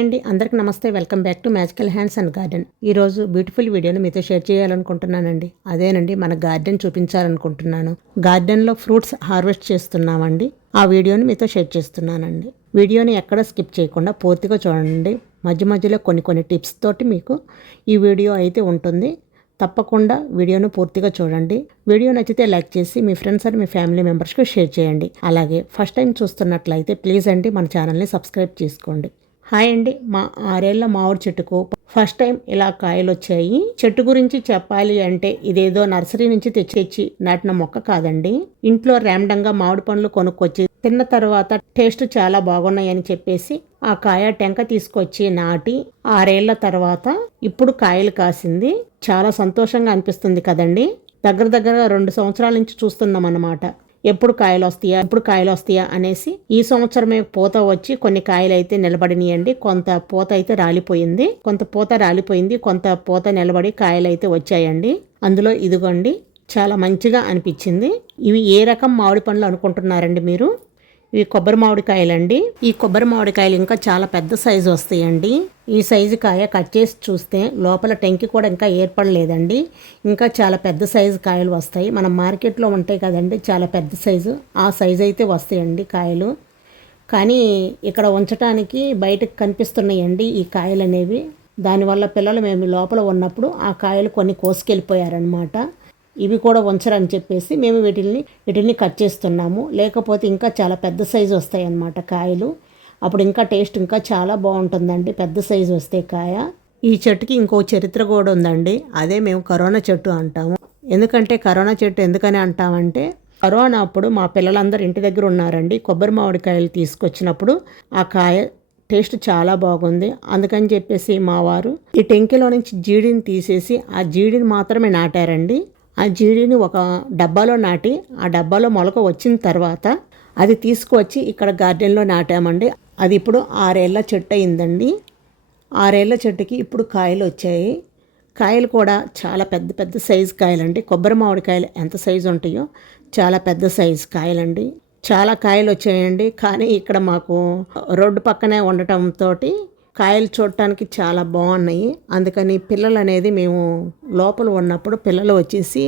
అండి, అందరికి నమస్తే. Welcome back to magical hands and garden. ఈరోజు బ్యూటిఫుల్ వీడియోని మీతో షేర్ చేయాలనుకుంటున్నానండి. అదేనండి, మన గార్డెన్ చూపించాలనుకుంటున్నాను. గార్డెన్లో ఫ్రూట్స్ హార్వెస్ట్ చేస్తున్నామండి. ఆ వీడియోని మీతో షేర్ చేస్తున్నానండి. వీడియోని ఎక్కడ స్కిప్ చేయకుండా పూర్తిగా చూడండి. మధ్య మధ్యలో కొన్ని టిప్స్ తోటి మీకు ఈ వీడియో అయితే ఉంటుంది. తప్పకుండా వీడియోను పూర్తిగా చూడండి. వీడియో నచ్చితే లైక్ చేసి మీ ఫ్రెండ్స్ అండ్ మీ ఫ్యామిలీ మెంబర్స్కి షేర్ చేయండి. అలాగే ఫస్ట్ టైం చూస్తున్నట్లయితే ప్లీజ్ అండి మన ఛానల్ని సబ్స్క్రైబ్ చేసుకోండి. హాయ్ అండి, మా 6 ఏళ్ల మామిడి చెట్టుకు ఫస్ట్ టైం ఇలా కాయలు వచ్చాయి. చెట్టు గురించి చెప్పాలి అంటే ఇదేదో నర్సరీ నుంచి తెచ్చి నాటిన మొక్క కాదండి. ఇంట్లో ర్యాండంగా మామిడి పండ్లు కొనుక్కొచ్చి తిన్న తర్వాత టేస్ట్ చాలా బాగున్నాయని చెప్పేసి ఆ కాయ టెంక తీసుకొచ్చి నాటి 6 ఏళ్ల తర్వాత ఇప్పుడు కాయలు కాసింది. చాలా సంతోషంగా అనిపిస్తుంది కదండి. దగ్గర 2 సంవత్సరాల నుంచి చూస్తున్నాం అన్నమాట. ఎప్పుడు కాయలు వస్తాయా అనేసి ఈ సంవత్సరమే పూత వచ్చి కొన్ని కాయలు అయితే నిలబడినాయండి. కొంత పూత అయితే రాలిపోయింది, కొంత పూత నిలబడి కాయలు అయితే వచ్చాయండి. అందులో ఇదిగోండి, చాలా మంచిగా అనిపించింది. ఇవి ఏ రకం మామిడి పండ్లు అనుకుంటున్నారండి మీరు? ఇవి కొబ్బరి మామిడికాయలండి. ఈ కొబ్బరి మామిడికాయలు ఇంకా చాలా పెద్ద సైజు వస్తాయండి. ఈ సైజు కాయ కట్ చేసి చూస్తే లోపల టెంకి కూడా ఇంకా ఏర్పడలేదండి. ఇంకా చాలా పెద్ద సైజు కాయలు వస్తాయి. మనం మార్కెట్లో ఉంటాయి కదండి, చాలా పెద్ద సైజు, ఆ సైజు అయితే వస్తాయండి కాయలు. కానీ ఇక్కడ ఉంచడానికి బయటకు కనిపిస్తున్నాయండి ఈ కాయలు అనేవి. దానివల్ల పిల్లలు మేము లోపల ఉన్నప్పుడు ఆ కాయలు కొన్ని కోసుకెళ్ళిపోయారనమాట. ఇవి కూడా ఉంచరని చెప్పేసి మేము వీటిని కట్ చేస్తున్నాము. లేకపోతే ఇంకా చాలా పెద్ద సైజు వస్తాయి అన్నమాట కాయలు. అప్పుడు ఇంకా టేస్ట్ ఇంకా చాలా బాగుంటుందండి, పెద్ద సైజు వస్తే కాయ. ఈ చెట్టుకి ఇంకో చరిత్ర కూడా ఉందండి. అదే మేము కరోనా చెట్టు అంటాము. ఎందుకంటే కరోనా చెట్టు ఎందుకని అంటామంటే, కరోనా అప్పుడు మా పిల్లలందరూ ఇంటి దగ్గర ఉన్నారండి. కొబ్బరి మామిడికాయలు తీసుకొచ్చినప్పుడు ఆ కాయ టేస్ట్ చాలా బాగుంది. అందుకని చెప్పేసి మా వారు ఈ టెంకిలో నుంచి జీడిని తీసేసి ఆ జీడిని మాత్రమే నాటారండి. ఆ జీడిని ఒక డబ్బాలో నాటి ఆ డబ్బాలో మొలక వచ్చిన తర్వాత అది తీసుకువచ్చి ఇక్కడ గార్డెన్లో నాటామండి. అది ఇప్పుడు 6 ఏళ్ల చెట్టు అయిందండి. 6 ఏళ్ల చెట్టుకి ఇప్పుడు కాయలు వచ్చాయి. కాయలు కూడా చాలా పెద్ద సైజు కాయలండి. కొబ్బరి మామిడికాయలు ఎంత సైజు ఉంటాయో చాలా పెద్ద సైజు కాయలండి. చాలా కాయలు వచ్చాయండి. కానీ ఇక్కడ మాకు రోడ్డు పక్కనే ఉండటంతో కాయలు చూడటానికి చాలా బాగున్నాయి. అందుకని పిల్లలు అనేది మేము లోపల ఉన్నప్పుడు పిల్లలు వచ్చేసి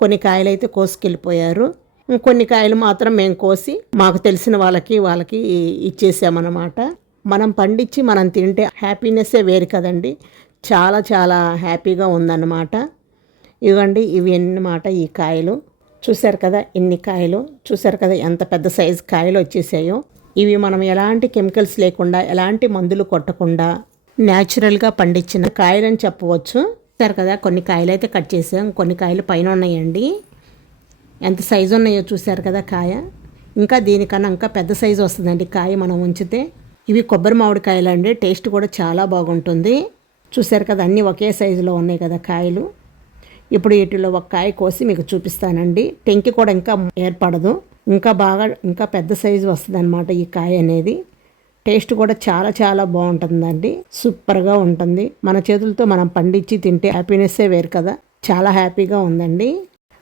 కొన్ని కాయలు అయితే కోసుకెళ్ళిపోయారు. కొన్ని కాయలు మాత్రం మేము కోసి మాకు తెలిసిన వాళ్ళకి ఇచ్చేసామన్నమాట. మనం పండించి మనం తింటే హ్యాపీనెస్సే వేరు కదండి. చాలా హ్యాపీగా ఉందన్నమాట. ఇవ్వండి, ఇవి అన్నమాట ఈ కాయలు. చూశారు కదా ఎన్ని కాయలు, చూశారు కదా ఎంత పెద్ద సైజు కాయలు వచ్చేసాయో. ఇవి మనం ఎలాంటి కెమికల్స్ లేకుండా, ఎలాంటి మందులు కొట్టకుండా న్యాచురల్గా పండించిన కాయలని చెప్పవచ్చు. చూసారు కదా, కొన్ని కాయలు అయితే కట్ చేసాం, కొన్ని కాయలు పైన ఉన్నాయండి. ఎంత సైజు ఉన్నాయో చూశారు కదా కాయ. ఇంకా దీనికన్నా ఇంకా పెద్ద సైజు వస్తుందండి కాయ మనం ఉంచితే. ఇవి కొబ్బరి మామిడికాయలు అండి. టేస్ట్ కూడా చాలా బాగుంటుంది. చూశారు కదా, అన్నీ ఒకే సైజులో ఉన్నాయి కదా కాయలు. ఇప్పుడు వీటిలో ఒక కాయ కోసి మీకు చూపిస్తానండి. టెంకి కూడా ఇంకా ఏర్పడదు, ఇంకా పెద్ద సైజు వస్తుంది అనమాట ఈ కాయ అనేది. టేస్ట్ కూడా చాలా బాగుంటుందండి. సూపర్గా ఉంటుంది. మన చేతులతో మనం పండించి తింటే హ్యాపీనెస్సే వేరు కదా. చాలా హ్యాపీగా ఉందండి.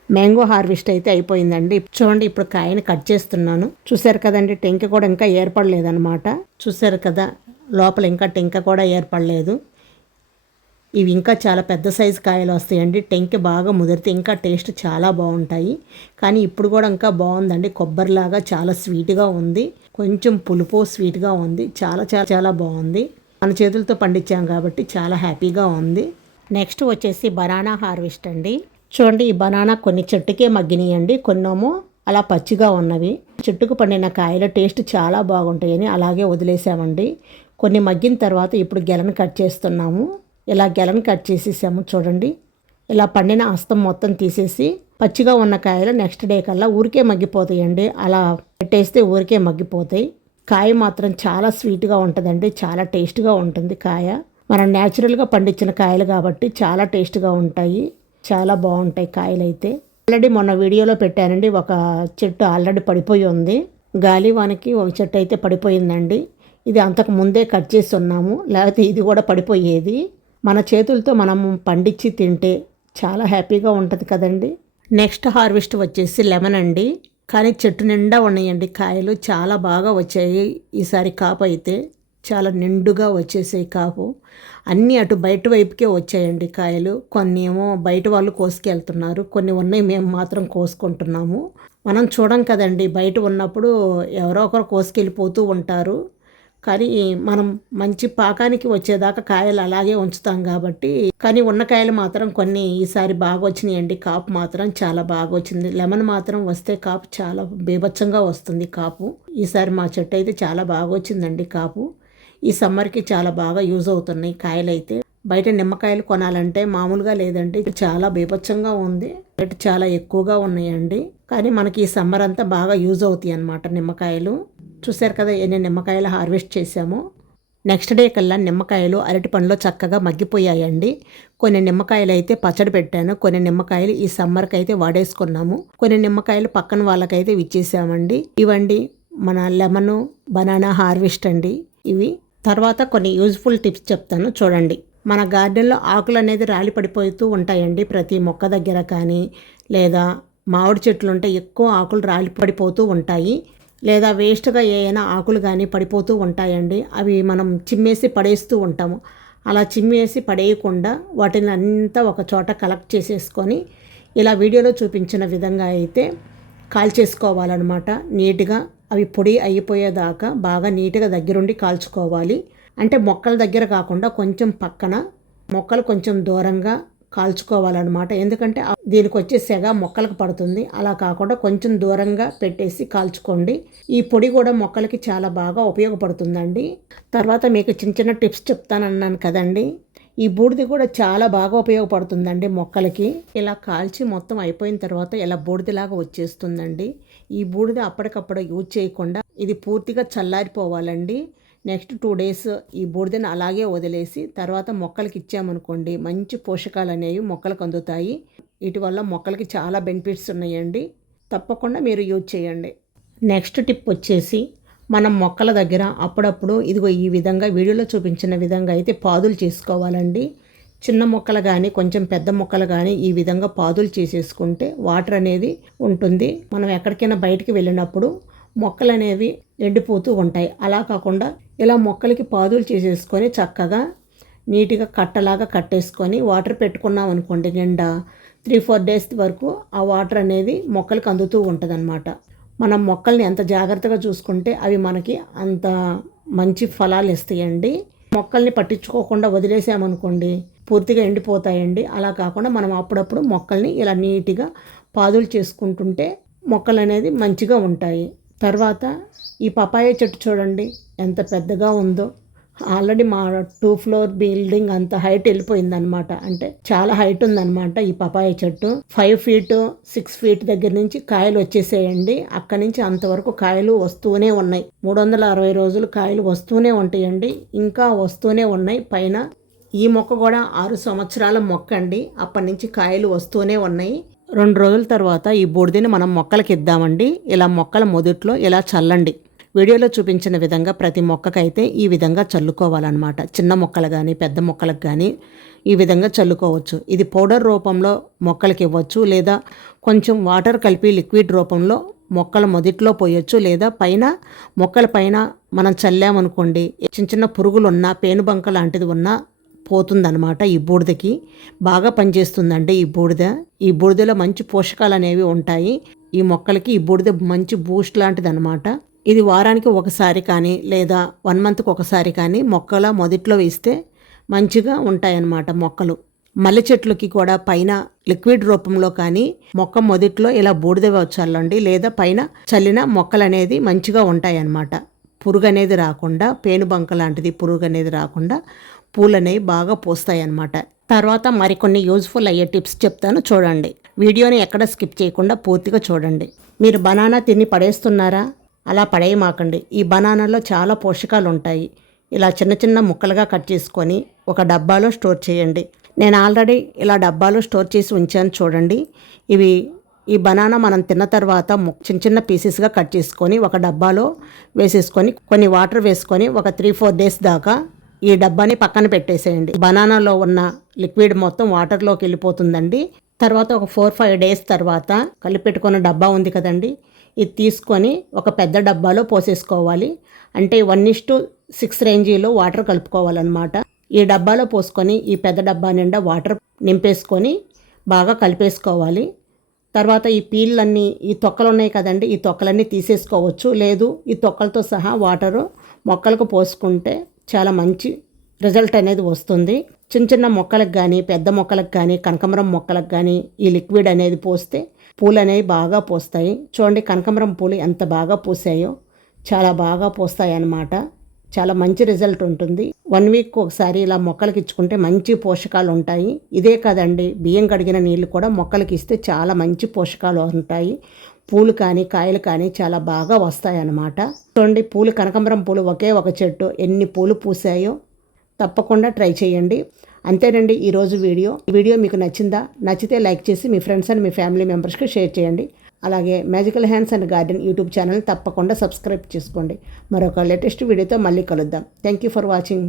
మ్యాంగో హార్వెస్ట్ అయితే అయిపోయిందండి. చూడండి, ఇప్పుడు కాయని కట్ చేస్తున్నాను. చూసారు కదండి, టెంక కూడా ఇంకా ఏర్పడలేదన్నమాట. చూసారు కదా, లోపల ఇంకా టెంక కూడా ఏర్పడలేదు. ఇవి ఇంకా చాలా పెద్ద సైజు కాయలు వస్తాయండి. టెంకి బాగా ముదిరితే ఇంకా టేస్ట్ చాలా బాగుంటాయి. కానీ ఇప్పుడు కూడా ఇంకా బాగుందండి. కొబ్బరిలాగా చాలా స్వీట్గా ఉంది. కొంచెం పులుపు స్వీట్గా ఉంది. చాలా బాగుంది. మన చేతులతో పండించాం కాబట్టి చాలా హ్యాపీగా ఉంది. నెక్స్ట్ వచ్చేసి బనానా హార్వెస్ట్ అండి. చూడండి, ఈ బనానా కొన్ని చెట్టుకే మగ్గినాయండి, కొన్నేమో అలా పచ్చిగా ఉన్నవి. చెట్టుకు పండిన కాయల టేస్ట్ చాలా బాగుంటాయని అలాగే వదిలేసామండి. కొన్ని మగ్గిన తర్వాత ఇప్పుడు గెలను కట్ చేస్తున్నాము. ఇలా గెలను కట్ చేసేసాము. చూడండి, ఇలా పండిన హస్తం మొత్తం తీసేసి పచ్చిగా ఉన్న కాయలు నెక్స్ట్ డే కల్లా ఊరికే మగ్గిపోతాయండి. అలా పెట్టేస్తే ఊరికే మగ్గిపోతాయి. కాయ మాత్రం చాలా స్వీట్గా ఉంటుందండి. చాలా టేస్ట్గా ఉంటుంది కాయ. మనం న్యాచురల్గా పండించిన కాయలు కాబట్టి చాలా టేస్ట్గా ఉంటాయి. చాలా బాగుంటాయి కాయలు అయితే. ఆల్రెడీ మొన్న వీడియోలో పెట్టానండి. ఒక చెట్టు ఆల్రెడీ పడిపోయి ఉంది. గాలివానకి ఒక చెట్టు అయితే పడిపోయిందండి. ఇది అంతకు ముందే కట్ చేసి ఉన్నాము, లేకపోతే ఇది కూడా పడిపోయేది. మన చేతులతో మనము పండించి తింటే చాలా హ్యాపీగా ఉంటుంది కదండి. నెక్స్ట్ హార్వెస్ట్ వచ్చేసి లెమన్ అండి. కానీ చెట్టు నిండా ఉన్నాయండి కాయలు, చాలా బాగా వచ్చాయి ఈసారి కాపు అయితే. చాలా నిండుగా వచ్చేసాయి కాపు. అన్నీ అటు బయట వైపుకే వచ్చాయండి కాయలు. కొన్ని ఏమో బయట వాళ్ళు కోసుకెళ్తున్నారు, కొన్ని ఉన్నాయి మేము మాత్రం కోసుకుంటున్నాము. మనం చూడం కదండి, బయట ఉన్నప్పుడు ఎవరో ఒకరు కోసుకెళ్ళిపోతూ ఉంటారు. కానీ మనం మంచి పాకానికి వచ్చేదాకా కాయలు అలాగే ఉంచుతాం కాబట్టి. కానీ ఉన్న కాయలు మాత్రం కొన్ని ఈసారి బాగా వచ్చినాయండి. కాపు మాత్రం చాలా బాగా వచ్చింది. లెమన్ మాత్రం వస్తే కాపు చాలా బీభత్సంగా వస్తుంది కాపు. ఈసారి మా చెట్టు అయితే చాలా బాగా వచ్చిందండి కాపు. ఈ సమ్మర్కి చాలా బాగా యూజ్ అవుతున్నాయి కాయలు అయితే. బయట నిమ్మకాయలు కొనాలంటే మామూలుగా లేదండి, చాలా బీభత్సంగా ఉంది. రేటు చాలా ఎక్కువగా ఉన్నాయండి. కానీ మనకి ఈ సమ్మర్ అంతా బాగా యూజ్ అవుతాయి అన్నమాట నిమ్మకాయలు. చూశారు కదా ఎన్ని నిమ్మకాయలు హార్వెస్ట్ చేసామో. నెక్స్ట్ డే కల్లా నిమ్మకాయలు అరటి పండ్లో చక్కగా మగ్గిపోయాయండి. కొన్ని నిమ్మకాయలు అయితే పచ్చడి పెట్టాను, కొన్ని నిమ్మకాయలు ఈ సమ్మర్కి అయితే వాడేసుకున్నాము, కొన్ని నిమ్మకాయలు పక్కన వాళ్ళకైతే ఇచ్చేసామండి. ఇవండి మన లెమన్ బనానా హార్వెస్ట్ అండి ఇవి. తర్వాత కొన్ని యూజ్ఫుల్ టిప్స్ చెప్తాను చూడండి. మన గార్డెన్లో ఆకులు అనేది రాలి పడిపోతూ ఉంటాయండి. ప్రతి మొక్క దగ్గర కానీ, లేదా మామిడి చెట్లు ఉంటే ఎక్కువ ఆకులు రాలి పడిపోతూ ఉంటాయి, లేదా వేస్ట్గా ఏమైనా ఆకులు కానీ పడిపోతూ ఉంటాయండి. అవి మనం చిమ్మేసి పడేస్తూ ఉంటాము. అలా చిమ్మేసి పడేయకుండా వాటిని అంతా ఒక చోట కలెక్ట్ చేసేసుకొని ఇలా వీడియోలో చూపించిన విధంగా అయితే కాల్చేసుకోవాలన్నమాట. నీట్గా అవి పొడి అయిపోయేదాకా బాగా నీట్గా దగ్గరుండి కాల్చుకోవాలి. అంటే మొక్కల దగ్గర కాకుండా కొంచెం పక్కన, మొక్కలు కొంచెం దూరంగా కాల్చుకోవాలన్నమాట. ఎందుకంటే దీనికి వచ్చే సెగ మొక్కలకు పడుతుంది. అలా కాకుండా కొంచెం దూరంగా పెట్టేసి కాల్చుకోండి. ఈ పొడి కూడా మొక్కలకి చాలా బాగా ఉపయోగపడుతుందండి. తర్వాత మీకు చిన్న చిన్న టిప్స్ చెప్తానన్నాను కదండి, ఈ బూడిద కూడా చాలా బాగా ఉపయోగపడుతుందండి మొక్కలకి. ఇలా కాల్చి మొత్తం అయిపోయిన తర్వాత ఇలా బూడిదలాగా వచ్చేస్తుందండి. ఈ బూడిద అప్పటికప్పుడు యూజ్ చేయకుండా ఇది పూర్తిగా చల్లారిపోవాలండి. నెక్స్ట్ 2 days ఈ బూడిదను అలాగే వదిలేసి తర్వాత మొక్కలకి ఇచ్చామనుకోండి, మంచి పోషకాలు అనేవి మొక్కలకు అందుతాయి. వీటి వల్ల మొక్కలకి చాలా బెనిఫిట్స్ ఉన్నాయండి. తప్పకుండా మీరు యూజ్ చేయండి. నెక్స్ట్ టిప్ వచ్చేసి, మనం మొక్కల దగ్గర అప్పుడప్పుడు ఇదిగో ఈ విధంగా వీడియోలో చూపించిన విధంగా అయితే పాదులు చేసుకోవాలండి. చిన్న మొక్కలు కానీ కొంచెం పెద్ద మొక్కలు కానీ ఈ విధంగా పాదులు చేసేసుకుంటే వాటర్ అనేది ఉంటుంది. మనం ఎక్కడికైనా బయటికి వెళ్ళినప్పుడు మొక్కలు అనేవి ఎండిపోతూ ఉంటాయి. అలా కాకుండా ఇలా మొక్కలకి పాదులు చేసేసుకొని చక్కగా నీట్గా కట్టలాగా కట్టేసుకొని వాటర్ పెట్టుకున్నాం అనుకోండి, నిండా 3-4 days వరకు ఆ వాటర్ అనేది మొక్కలకు అందుతూ ఉంటుంది అన్నమాట. మనం మొక్కల్ని ఎంత జాగ్రత్తగా చూసుకుంటే అవి మనకి అంత మంచి ఫలాలు ఇస్తాయండి. మొక్కల్ని పట్టించుకోకుండా వదిలేసామనుకోండి పూర్తిగా ఎండిపోతాయండి. అలా కాకుండా మనం అప్పుడప్పుడు మొక్కల్ని ఇలా నీట్గా పాదులు చేసుకుంటుంటే మొక్కలు అనేది మంచిగా ఉంటాయి. తర్వాత ఈ పపాయ చెట్టు చూడండి ఎంత పెద్దగా ఉందో. ఆల్రెడీ మా 2 floor బిల్డింగ్ అంత హైట్ వెళ్ళిపోయిందనమాట. అంటే చాలా హైట్ ఉందన్నమాట ఈ పపాయ చెట్టు. 5 feet 6 feet దగ్గర నుంచి కాయలు వచ్చేసేయండి. అక్కడి నుంచి అంతవరకు కాయలు వస్తూనే ఉన్నాయి. 360 రోజులు కాయలు వస్తూనే ఉంటాయండి. ఇంకా వస్తూనే ఉన్నాయి. పైన ఈ మొక్క కూడా 6 సంవత్సరాల మొక్క అండి. అప్పటి నుంచి కాయలు వస్తూనే ఉన్నాయి. 2 రోజుల తర్వాత ఈ బూడిదని మనం మొక్కలకి ఇద్దామండి. ఇలా మొక్కల మొదట్లో ఇలా చల్లండి. వీడియోలో చూపించిన విధంగా ప్రతి మొక్కకైతే ఈ విధంగా చల్లుకోవాలన్నమాట. చిన్న మొక్కలు కానీ పెద్ద మొక్కలకు కానీ ఈ విధంగా చల్లుకోవచ్చు. ఇది పౌడర్ రూపంలో మొక్కలకి ఇవ్వచ్చు, లేదా కొంచెం వాటర్ కలిపి లిక్విడ్ రూపంలో మొక్కల మొదట్లో పోయొచ్చు, లేదా పైన మొక్కల పైన మనం చల్లామనుకోండి చిన్న చిన్న పురుగులు ఉన్నా పేనుబంక లాంటిది ఉన్నా పోతుందన్నమాట. ఈ బూడిదకి బాగా పనిచేస్తుందండి ఈ బూడిద. ఈ బూడిదలో మంచి పోషకాలు అనేవి ఉంటాయి. ఈ మొక్కలకి ఈ బూడిద మంచి బూస్ట్ లాంటిది అనమాట. ఇది వారానికి ఒకసారి కానీ లేదా 1 monthకి ఒకసారి కానీ మొక్కల మొదట్లో వేస్తే మంచిగా ఉంటాయన్నమాట మొక్కలు. మల్లె చెట్లకి కూడా పైన లిక్విడ్ రూపంలో కానీ మొక్క మొదట్లో ఇలా బూడిద చల్లండి, లేదా పైన చల్లిన మొక్కలు అనేది మంచిగా ఉంటాయన్నమాట. పురుగు అనేది రాకుండా, పేనుబంక లాంటిది పురుగు అనేది రాకుండా పూలు అనేవి బాగా పోస్తాయి అన్నమాట. తర్వాత మరికొన్ని యూజ్ఫుల్ అయ్యే టిప్స్ చెప్తాను చూడండి. వీడియోని ఎక్కడ స్కిప్ చేయకుండా పూర్తిగా చూడండి. మీరు బనానా తిని పడేస్తున్నారా? అలా పడేయమాకండి. ఈ బనానాలో చాలా పోషకాలు ఉంటాయి. ఇలా చిన్న చిన్న ముక్కలుగా కట్ చేసుకొని ఒక డబ్బాలో స్టోర్ చేయండి. నేను ఆల్రెడీ ఇలా డబ్బాలో స్టోర్ చేసి ఉంచాను చూడండి. ఈ బనానా మనం తిన్న తర్వాత చిన్న చిన్న పీసెస్గా కట్ చేసుకొని ఒక డబ్బాలో వేసేసుకొని కొన్ని వాటర్ వేసుకొని ఒక 3-4 days దాకా ఈ డబ్బాని పక్కన పెట్టేసేయండి. బనానాలో ఉన్న లిక్విడ్ మొత్తం వాటర్లోకి వెళ్ళిపోతుందండి. తర్వాత ఒక 4-5 days తర్వాత కలిపెట్టుకున్న డబ్బా ఉంది కదండి, ఇది తీసుకొని ఒక పెద్ద డబ్బాలో పోసేసుకోవాలి. అంటే 1:3 6 రేంజీలో వాటర్ కలుపుకోవాలన్నమాట. ఈ డబ్బాలో పోసుకొని ఈ పెద్ద డబ్బా నిండా వాటర్ నింపేసుకొని బాగా కలిపేసుకోవాలి. తర్వాత ఈ పీళ్ళన్నీ ఈ తొక్కలు ఉన్నాయి కదండి, ఈ తొక్కలన్నీ తీసేసుకోవచ్చు. లేదు ఈ తొక్కలతో సహా వాటరు మొక్కలకు పోసుకుంటే చాలా మంచి రిజల్ట్ అనేది వస్తుంది. చిన్న చిన్న మొక్కలకు కానీ పెద్ద మొక్కలకు కానీ కనకాంబరం మొక్కలకు కానీ ఈ లిక్విడ్ అనేది పోస్తే పూలు అనేవి బాగా పూస్తాయి. చూడండి కనకాంబరం పూలు ఎంత బాగా పూసాయో, చాలా బాగా పూస్తాయి అన్నమాట. చాలా మంచి రిజల్ట్ ఉంటుంది. 1 వీక్ ఒకసారి ఇలా మొక్కలకి ఇచ్చుకుంటే మంచి పోషకాలు ఉంటాయి. ఇదే కదండి, బియ్యం కడిగిన నీళ్ళు కూడా మొక్కలకి ఇస్తే చాలా మంచి పోషకాలు ఉంటాయి. పూలు కానీ కాయలు కానీ చాలా బాగా వస్తాయి అన్నమాట. చూడండి పూలు, కనకాంబరం పూలు ఒకే ఒక చెట్టు ఎన్ని పూలు పూసాయో. తప్పకుండా ట్రై చేయండి. అంతేనండి ఈరోజు ఈ వీడియో మీకు నచ్చిందా? నచ్చితే లైక్ చేసి మీ ఫ్రెండ్స్ అండ్ మీ ఫ్యామిలీ మెంబర్స్కి షేర్ చేయండి. అలాగే magical hands and garden YouTube channel తప్పకుండా సబ్స్క్రైబ్ చేసుకోండి. మరొక లేటెస్ట్ వీడియోతో మళ్ళీ కలుద్దాం. Thank you for watching.